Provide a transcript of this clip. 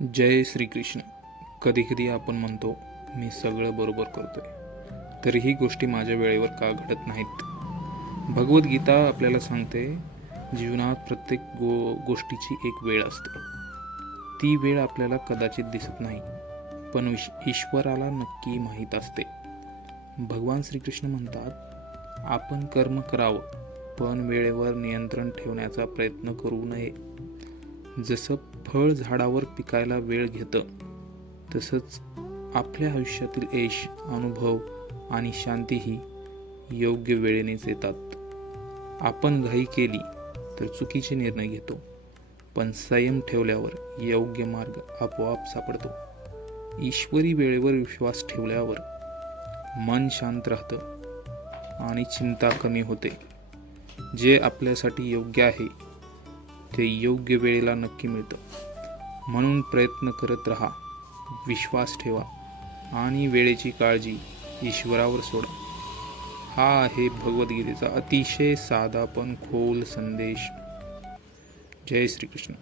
जय श्रीकृष्ण. कधीकधी आपण म्हणतो मी सगळं बरोबर करतोय, तरीही गोष्टी माझ्या वेळेवर का घडत नाहीत. भगवद्गीता आपल्याला सांगते, जीवनात प्रत्येक गोष्टीची एक वेळ असते. ती वेळ आपल्याला कदाचित दिसत नाही, पण ईश्वराला नक्की माहीत असते. भगवान श्रीकृष्ण म्हणतात, आपण कर्म करावं, पण वेळेवर नियंत्रण ठेवण्याचा प्रयत्न करू नये. जसं फळ झाडावर पिकायला वेळ घेतं, तसंच आपल्या आयुष्यातील यश, अनुभव आणि शांतीही योग्य वेळेनेच येतात. आपण घाई केली तर चुकीचे निर्णय घेतो, पण संयम ठेवल्यावर योग्य मार्ग आपोआप सापडतो. ईश्वरी वेळेवर विश्वास ठेवल्यावर मन शांत राहतं आणि चिंता कमी होते. जे आपल्यासाठी योग्य आहे ते योग्य वेळेला नक्की मिळतं. म्हणून प्रयत्न करत राहा, विश्वास ठेवा आणि वेळेची काळजी ईश्वरावर सोडा. हा आहे भगवद्गीतेचा अतिशय साधा पण खोल संदेश. जय श्रीकृष्ण.